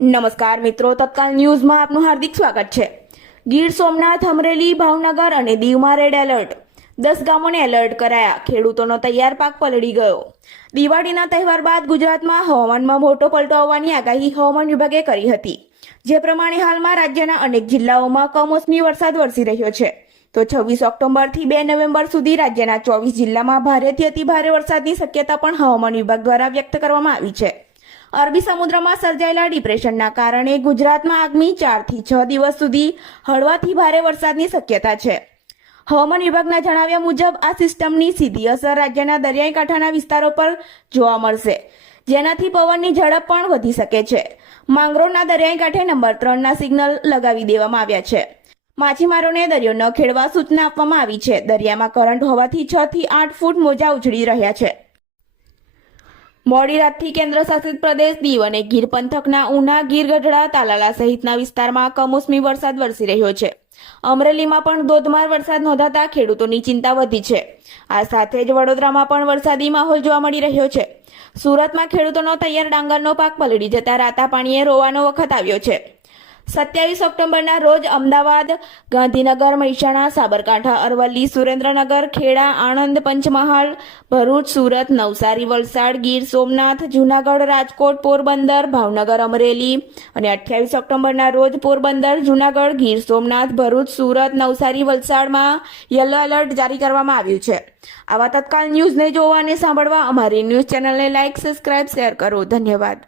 નમસ્કાર મિત્રો, તત્કાલ ન્યૂઝમાં આપનું હાર્દિક સ્વાગત છે। ગીર સોમનાથ, અમરેલી, ભાવનગર અને દીવમાં રેડ એલર્ટ। 10 ગામોને એલર્ટ કરાયા। ખેડૂતોનો તૈયાર પાક પલળી ગયો। દિવાળીના તહેવાર બાદ ગુજરાતમાં હવામાનમાં મોટો પલટો આવવાની આગાહી હવામાન વિભાગે કરી હતી, જે પ્રમાણે હાલમાં રાજ્યના અનેક જિલ્લાઓમાં કમોસમી વરસાદ વરસી રહ્યો છે। તો 26 ઓક્ટોબરથી 2 નવેમ્બર સુધી રાજ્યના 24 જિલ્લામાં ભારેથી અતિભારે વરસાદની શક્યતા પણ હવામાન વિભાગ દ્વારા વ્યક્ત કરવામાં આવી છે। અરબી સમુદ્રમાં સર્જાયેલા ડિપ્રેશનના કારણે ગુજરાતમાં આગામી 4 થી 6 દિવસ સુધી હળવાથી ભારે વરસાદની શક્યતા છે। હવામાન વિભાગના જણાવ્યા મુજબ આ સિસ્ટમની સીધી અસર રાજ્યના દરિયાઈ કાંઠાના વિસ્તારો પર જોવા મળશે, જેનાથી પવનની ઝડપ પણ વધી શકે છે। માંગરોળના દરિયાઈ કાંઠે નંબર 3ના સિગ્નલ લગાવી દેવામાં આવ્યા છે। માછીમારોને દરિયો ન ખેડવા સૂચના આપવામાં આવી છે। દરિયામાં કરંટ હોવાથી 6 થી 8 ફૂટ મોજા ઉછળી રહ્યા છે। મોડી રાતથી કેન્દ્ર શાસિત પ્રદેશ દીવ અને ગીર પંથકના ઉના, ગીર ગઢડા, તાલાલા સહિતના વિસ્તારમાં કમોસમી વરસાદ વરસી રહ્યો છે। અમરેલીમાં પણ ધોધમાર વરસાદ નોંધાતા ખેડૂતોની ચિંતા વધી છે। આ સાથે જ વડોદરામાં પણ વરસાદી માહોલ જોવા મળી રહ્યો છે। સુરતમાં ખેડૂતોનો તૈયાર ડાંગરનો પાક પલળી જતા રાતા પાણીએ રોવાનો વખત આવ્યો છે। 27 ઓક્ટોબરના રોજ અમદાવાદ, ગાંધીનગર, મહેસાણા, સાબરકાંઠા, અરવલ્લી, સુરેન્દ્રનગર, ખેડા, આણંદ, પંચમહાલ, ભરૂચ, સુરત, નવસારી, વલસાડ, ગીર સોમનાથ, જૂનાગઢ, રાજકોટ, પોરબંદર, ભાવનગર, અમરેલી અને 28 ઓક્ટોબરના રોજ પોરબંદર, જૂનાગઢ, ગીર સોમનાથ, ભરૂચ, સુરત, નવસારી, વલસાડમાં યલો એલર્ટ જારી કરવામાં આવ્યું છે। આવા તત્કાલ ન્યૂઝને જોવા અને સાંભળવા અમારી ન્યૂઝ ચેનલને લાઇક, સબસ્ક્રાઇબ, શેર કરો। ધન્યવાદ।